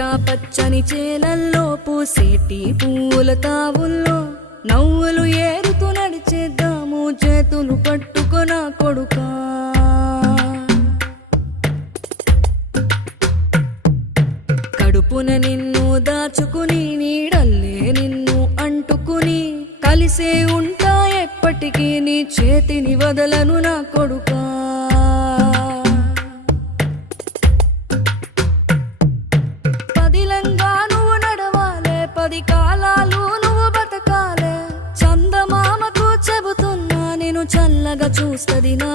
పచ్చా పచ్చని చేలల్లో పూసేటి పూల తావుల్లో నవ్వులు ఏరుతూ నడిచేద్దాము చేతులు పట్టుకొన కొడుకా. కడుపున నిన్ను దాచుకుని నీడల్లే నిన్ను అంటుకుని కలిసే ఉంటా ఎప్పటికీ నీ చేతిని వదలను నా కొడుకా. పదిలంగా నువ్వు నడవాలే, 10 కాలాలు నువ్వు బతకాలే. చందమామకు చెబుతున్నా నేను చల్లగా చూస్తది నా